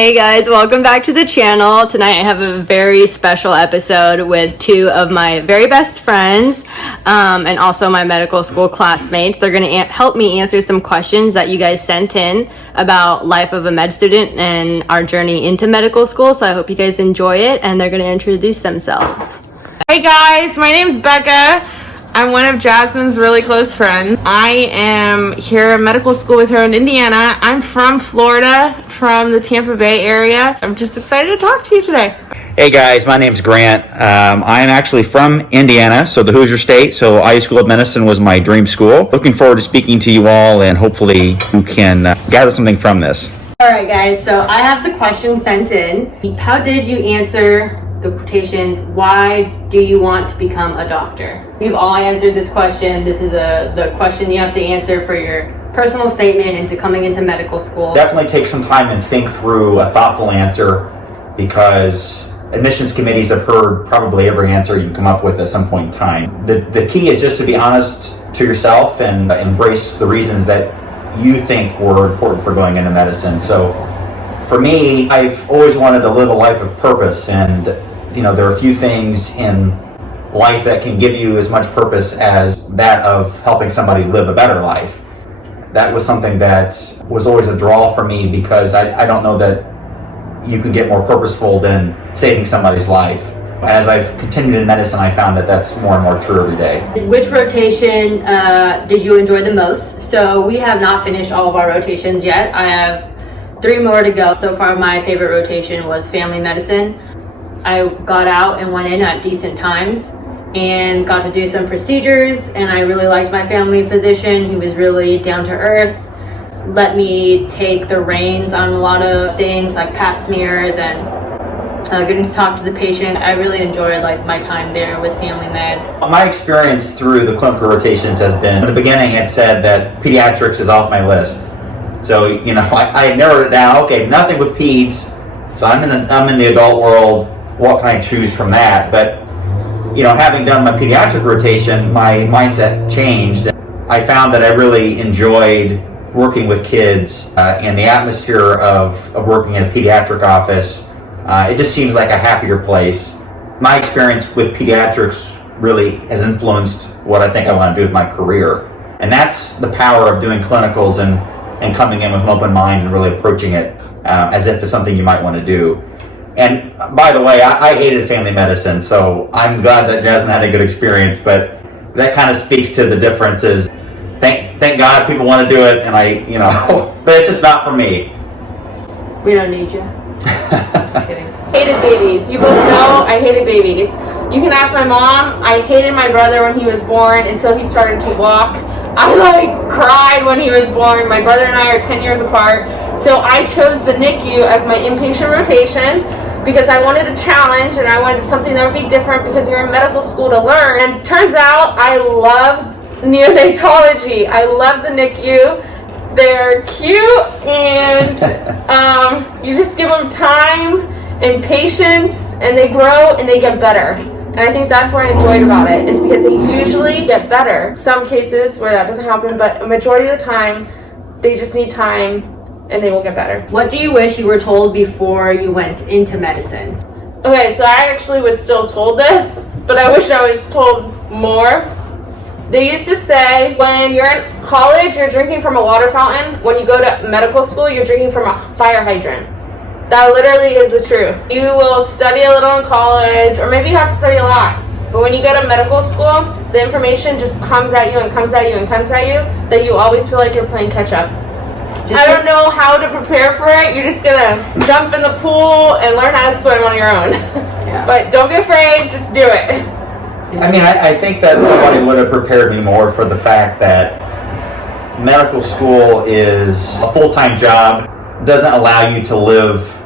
Hey guys, welcome back to the channel. Tonight I have a very special episode with two of my very best friends and also my medical school classmates. They're going to help me answer some questions that you guys sent in about life of a med student and our journey into medical school. So I hope you guys enjoy it, and they're going to introduce themselves. Hey guys, my name's Becca. I'm one of Jasmine's really close friends. I am here at medical school with her in Indiana. I'm from Florida, from the Tampa Bay area. I'm just excited to talk to you today. Hey guys, my name's Grant. I am actually from Indiana, so the Hoosier State. So IU School of Medicine was my dream school. Looking forward to speaking to you all, and hopefully you can gather something from this. All right guys, so I have the questions sent in. How did you answer the quotations, why do you want to become a doctor? We've all answered this question. This is the question you have to answer for your personal statement into coming into medical school. Definitely take some time and think through a thoughtful answer, because admissions committees have heard probably every answer you can come up with at some point in time. The key is just to be honest to yourself and embrace the reasons that you think were important for going into medicine. So for me, I've always wanted to live a life of purpose, and there are a few things in life that can give you as much purpose as that of helping somebody live a better life. That was something that was always a draw for me, because I don't know that you can get more purposeful than saving somebody's life. As I've continued in medicine, I found that that's more and more true every day. Which rotation did you enjoy the most? So we have not finished all of our rotations yet. I have 3 more to go. So far, my favorite rotation was family medicine. I got out and went in at decent times and got to do some procedures, and I really liked my family physician. He was really down to earth, let me take the reins on a lot of things like pap smears and getting to talk to the patient. I really enjoyed my time there with family med. My experience through the clinical rotations has been, in the beginning it said that pediatrics is off my list. So, I narrowed it down. Okay, nothing with peds. So I'm in the adult world. What can I choose from that? But, having done my pediatric rotation, my mindset changed. I found that I really enjoyed working with kids and the atmosphere of working in a pediatric office. It just seems like a happier place. My experience with pediatrics really has influenced what I think I want to do with my career. And that's the power of doing clinicals and coming in with an open mind and really approaching it as if it's something you might want to do. And by the way, I hated family medicine, so I'm glad that Jasmine had a good experience, but that kind of speaks to the differences. Thank God people want to do it, and but it's just not for me. We don't need you. Just kidding. Hated babies. You both know I hated babies. You can ask my mom. I hated my brother when he was born until he started to walk. I cried when he was born. My brother and I are 10 years apart. So I chose the NICU as my inpatient rotation because I wanted a challenge and I wanted something that would be different, because you're in medical school to learn. And turns out I love neonatology. I love the NICU. They're cute, and you just give them time and patience, and they grow and they get better. And I think that's what I enjoyed about it, is because they usually get better. Some cases where that doesn't happen, but a majority of the time, they just need time and they will get better. What do you wish you were told before you went into medicine? Okay, so I actually was still told this, but I wish I was told more. They used to say, when you're in college, you're drinking from a water fountain. When you go to medical school, you're drinking from a fire hydrant. That literally is the truth. You will study a little in college, or maybe you have to study a lot. But when you go to medical school, the information just comes at you and comes at you and comes at you, that you always feel like you're playing catch up. I don't know how to prepare for it. You're just gonna jump in the pool and learn how to swim on your own. Yeah. But don't be afraid, just do it. I think that somebody would have prepared me more for the fact that medical school is a full-time job. Doesn't allow you to live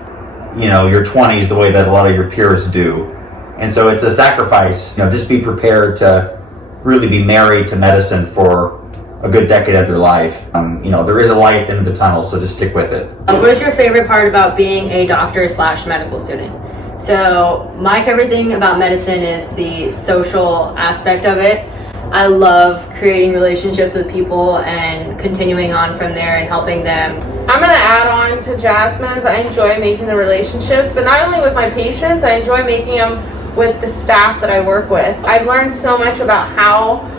your 20s the way that a lot of your peers do. And so it's a sacrifice. Just be prepared to really be married to medicine for a good decade of your life. There is a light at the end of the tunnel, so just stick with it. What is your favorite part about being a doctor/medical student? So my favorite thing about medicine is the social aspect of it. I love creating relationships with people and continuing on from there and helping them. I'm going to add on to Jasmine's. I enjoy making the relationships, but not only with my patients, I enjoy making them with the staff that I work with. I've learned so much about how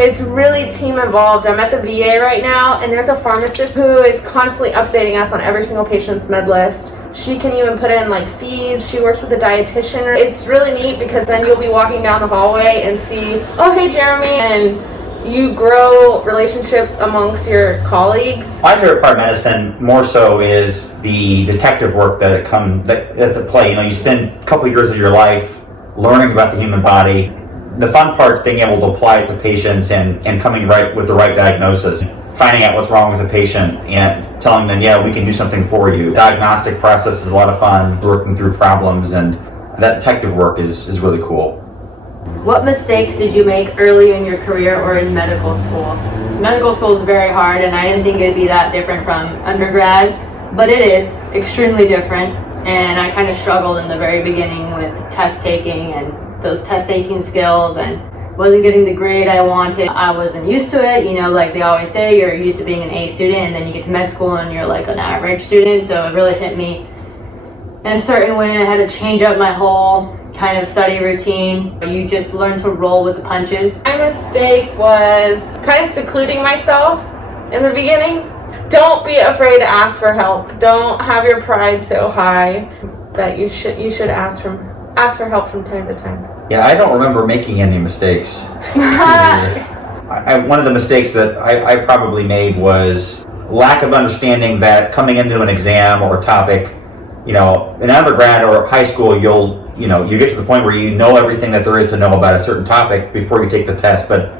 it's really team involved. I'm at the VA right now, and there's a pharmacist who is constantly updating us on every single patient's med list. She can even put in like feeds. She works with a dietitian. It's really neat because then you'll be walking down the hallway and see, oh, hey, Jeremy, and you grow relationships amongst your colleagues. My favorite part of medicine more so is the detective work that's at play. You know, you spend a couple years of your life learning about the human body. The fun part's being able to apply it to patients and coming right with the right diagnosis, finding out what's wrong with the patient and telling them, yeah, we can do something for you. The diagnostic process is a lot of fun, working through problems, and that detective work is really cool. What mistakes did you make early in your career or in medical school? Medical school is very hard, and I didn't think it'd be that different from undergrad, but it is extremely different, and I kind of struggled in the very beginning with test taking and those test taking skills and wasn't getting the grade I wanted. I wasn't used to it, you know, like they always say, you're used to being an A student and then you get to med school and you're like an average student, so it really hit me in a certain way and I had to change up my whole kind of study routine. You just learn to roll with the punches. My mistake was kind of secluding myself in the beginning. Don't be afraid to ask for help. Don't have your pride so high that you should ask for help from time to time. Yeah, I don't remember making any mistakes. One of the mistakes that I probably made was lack of understanding that coming into an exam or a topic, you know, in undergrad or high school, you get to the point where you know everything that there is to know about a certain topic before you take the test. But,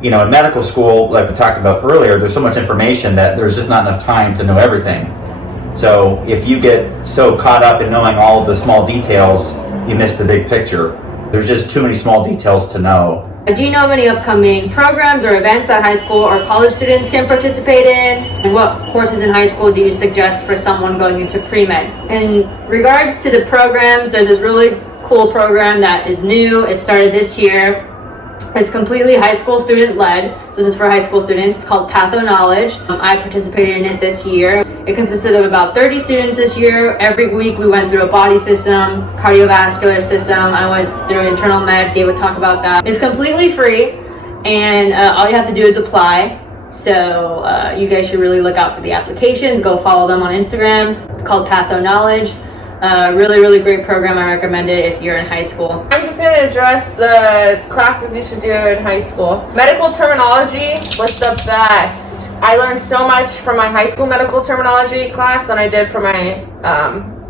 you know, in medical school, like we talked about earlier, there's so much information that there's just not enough time to know everything. So if you get so caught up in knowing all of the small details, you miss the big picture. There's just too many small details to know. Do you know of any upcoming programs or events that high school or college students can participate in? And what courses in high school do you suggest for someone going into pre-med? In regards to the programs, there's this really cool program that is new. It started this year. It's completely high school student led. So this is for high school students. It's called Patho Knowledge. I participated in it this year. It consisted of about 30 students this year. Every week we went through a body system, cardiovascular system. I went through internal med, gave a talk about that. It's completely free and all you have to do is apply. So you guys should really look out for the applications. Go follow them on Instagram. It's called Patho Knowledge. Really, really great program. I recommend it if you're in high school. I'm just going to address the classes you should do in high school. Medical terminology was the best. I learned so much from my high school medical terminology class than I did from my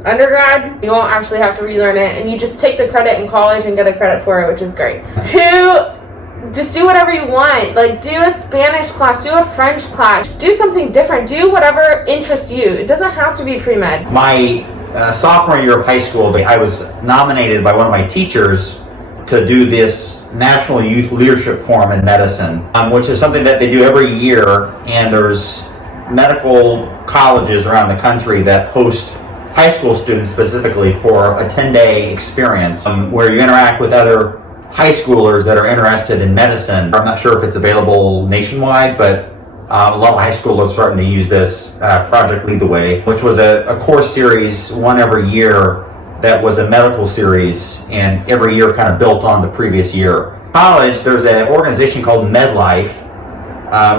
undergrad. You won't actually have to relearn it, and you just take the credit in college and get a credit for it, which is great. 2, just do whatever you want. Like, do a Spanish class, do a French class, do something different, do whatever interests you. It doesn't have to be pre-med. My sophomore year of high school, I was nominated by one of my teachers to do this National Youth Leadership Forum in Medicine, which is something that they do every year, and there's medical colleges around the country that host high school students specifically for a 10-day experience where you interact with other high schoolers that are interested in medicine. I'm not sure if it's available nationwide, but a lot of high schoolers are starting to use this Project Lead the Way, which was a course series, one every year, that was a medical series, and every year kind of built on the previous year. College, there's an organization called MedLife,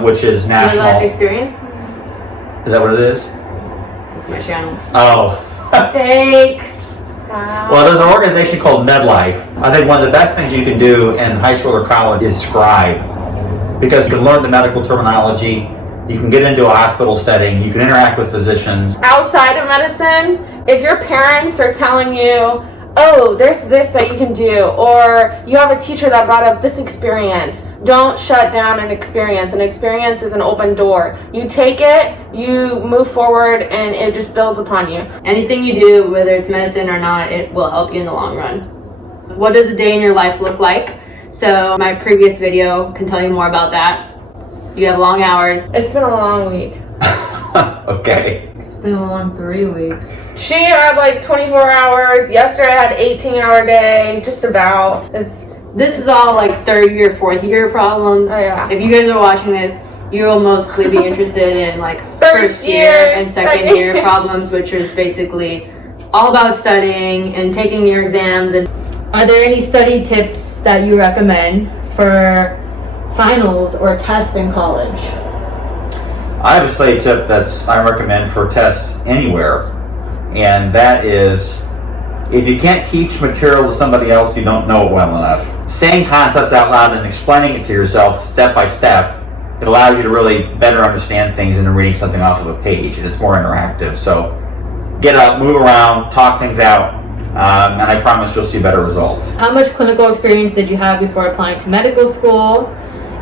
which is national. MedLife Experience? Is that what it is? It's my channel. Oh. Fake. Well, there's an organization called MedLife. I think one of the best things you can do in high school or college is scribe, because you can learn the medical terminology. You can get into a hospital setting. You can interact with physicians. Outside of medicine, if your parents are telling you, oh, there's this that you can do, or you have a teacher that brought up this experience, don't shut down an experience. An experience is an open door. You take it, you move forward, and it just builds upon you. Anything you do, whether it's medicine or not, it will help you in the long run. What does a day in your life look like? So my previous video can tell you more about that. You have long hours. It's been a long week. Okay. It's been a long 3 weeks. She had like 24 hours. Yesterday I had an 18-hour day, just about. It's this is all like third year, fourth year problems. Oh, yeah. If you guys are watching this, you will mostly be interested in like First year year, and second year problems, which is basically all about studying and taking your exams. And are there any study tips that you recommend for finals or tests in college? I have a study tip I recommend for tests anywhere, and that is, if you can't teach material to somebody else, you don't know it well enough. Saying concepts out loud and explaining it to yourself step by step, it allows you to really better understand things than reading something off of a page, and it's more interactive. So get up, move around, talk things out, and I promise you'll see better results. How much clinical experience did you have before applying to medical school,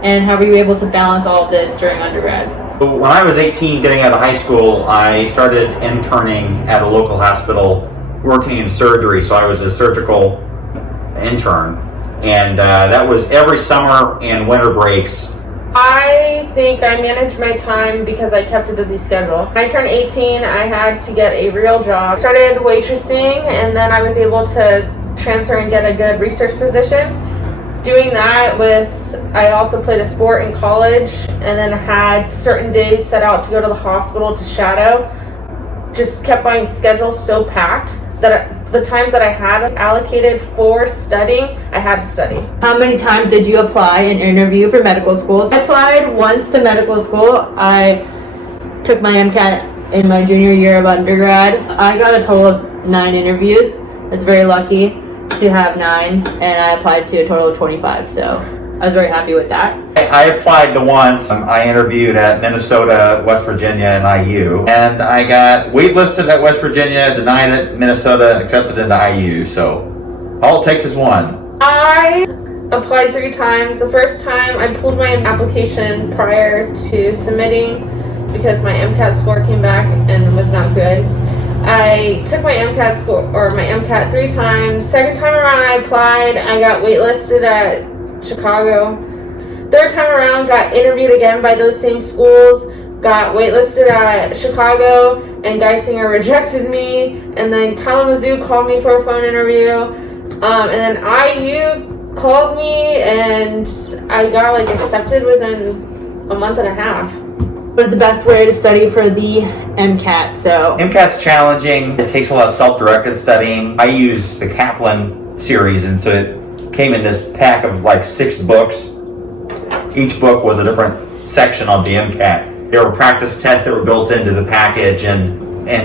and how were you able to balance all of this during undergrad? When I was 18, getting out of high school, I started interning at a local hospital working in surgery, so I was a surgical intern, and that was every summer and winter breaks. I think I managed my time because I kept a busy schedule. When I turned 18, I had to get a real job. I started waitressing, and then I was able to transfer and get a good research position. Doing that I also played a sport in college, and then had certain days set out to go to the hospital to shadow. Just kept my schedule so packed that the times that I had allocated for studying, I had to study. How many times did you apply and interview for medical schools? I applied once to medical school. I took my MCAT in my junior year of undergrad. I got a total of 9 interviews. It's very lucky to have 9, and I applied to a total of 25, so I was very happy with that. I applied to once. I interviewed at Minnesota, West Virginia, and IU. And I got waitlisted at West Virginia, denied at Minnesota, and accepted into IU. So all it takes is one. I applied 3 times. The first time I pulled my application prior to submitting because my MCAT score came back and was not good. I took my MCAT 3 times. Second time around I applied, I got waitlisted at Chicago. Third time around, got interviewed again by those same schools, got waitlisted at Chicago, and Geisinger rejected me. And then Kalamazoo called me for a phone interview. And then IU called me, and I got accepted within a month and a half. What is the best way to study for the MCAT? So MCAT's challenging. It takes a lot of self-directed studying. I use the Kaplan series, and so it came in this pack of 6 books. Each book was a different section of the MCAT. There were practice tests that were built into the package, and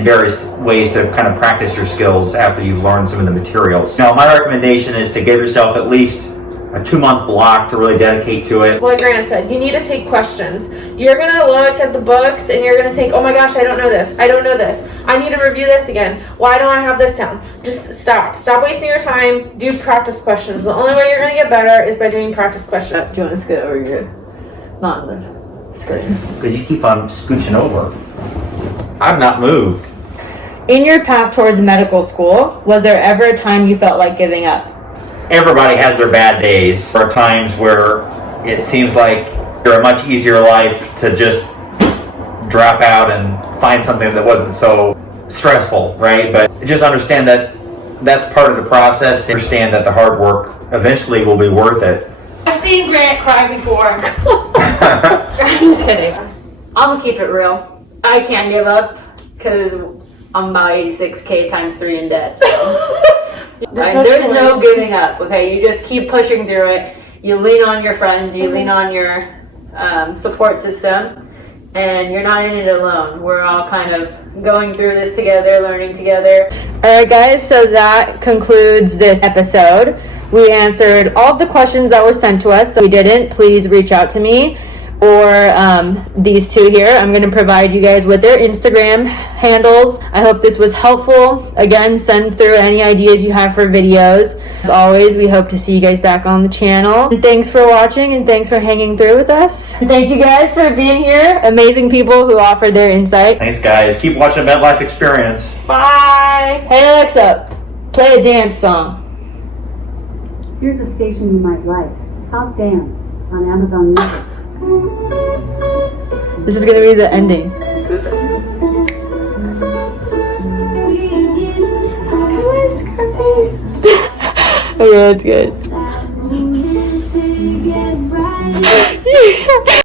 various ways to kind of practice your skills after you've learned some of the materials. Now, my recommendation is to give yourself at least a 2-month block to really dedicate to it. Like Grant said, you need to take questions. You're going to look at the books and you're going to think, oh my gosh, I don't know this. I don't know this. I need to review this again. Why don't I have this down? Just stop. Stop wasting your time. Do practice questions. The only way you're going to get better is by doing practice questions. do you want to scoot over your not the screen? Because you keep on scooching over. I've not moved. In your path towards medical school, was there ever a time you felt like giving up? Everybody has their bad days. There are times where it seems like you're a much easier life to just drop out and find something that wasn't so stressful, right? But just understand that that's part of the process. Understand that the hard work eventually will be worth it. I've seen Grant cry before. I'm just kidding. I'm gonna keep it real. I can't give up because I'm about 86K times 3 in debt. So. There's no giving up, okay? You just keep pushing through it. You lean on your friends, you lean on your support system, and you're not in it alone. We're all kind of going through this together, learning together. Alright guys, so that concludes this episode. We answered all of the questions that were sent to us. So if you didn't, please reach out to me or these two here. I'm going to provide you guys with their Instagram handles. I hope this was helpful. Again, send through any ideas you have for videos. As always, we hope to see you guys back on the channel. And thanks for watching and thanks for hanging through with us. And thank you guys for being here. Amazing people who offered their insight. Thanks, guys. Keep watching MedLife Experience. Bye! Hey Alexa, play a dance song. Here's a station you might like. Top Dance on Amazon Music. This is going to be the ending. Okay, that's good. Yes.